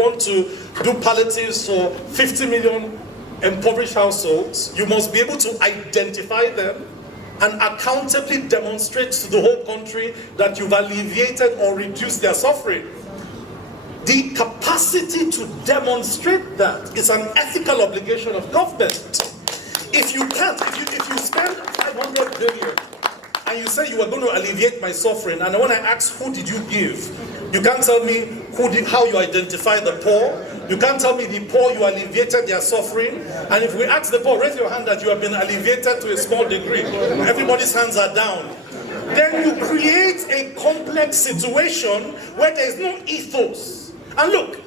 want to do palliatives for 50 million impoverished households, you must be able to identify them and accountably demonstrate to the whole country that you've alleviated or reduced their suffering. The capacity to demonstrate that is an ethical obligation of government. If you can't, if you spend 500 billion and you say you are going to alleviate my suffering, and when I ask who did you give, you can't tell me how you identify the poor. You can't tell me the poor you alleviated their suffering. And if we ask the poor, raise your hand that you have been alleviated to a small degree. Everybody's hands are down. Then you create a complex situation where there is no ethos. And look,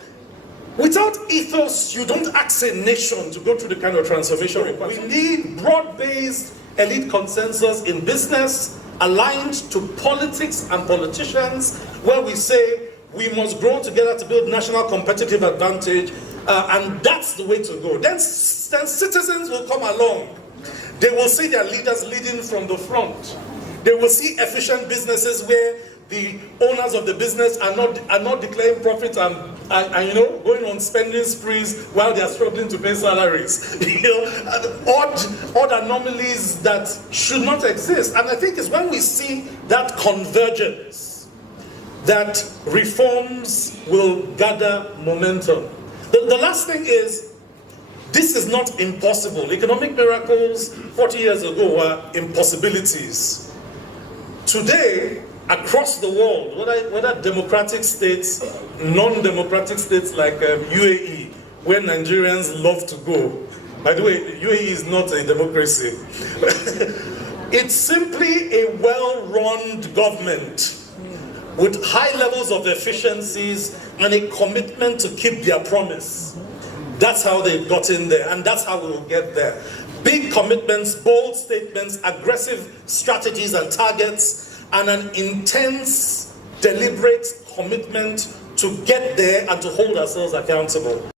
without ethos, you don't ask a nation to go through the kind of transformation required. We need broad-based elite consensus in business, aligned to politics and politicians, where we say we must grow together to build national competitive advantage, and that's the way to go. Then citizens will come along. They will see their leaders leading from the front. They will see efficient businesses where the owners of the business are not declaring profits and going on spending sprees while they are struggling to pay salaries. Odd anomalies that should not exist. And I think it's when we see that convergence that reforms will gather momentum. The last thing is, this is not impossible. Economic miracles 40 years ago were impossibilities. Today, across the world, whether democratic states, non-democratic states like UAE, where Nigerians love to go. By the way, UAE is not a democracy. It's simply a well-run government with high levels of efficiencies and a commitment to keep their promise. That's how they've gotten there, and that's how we will get there. Big commitments, bold statements, aggressive strategies and targets, and an intense, deliberate commitment to get there and to hold ourselves accountable.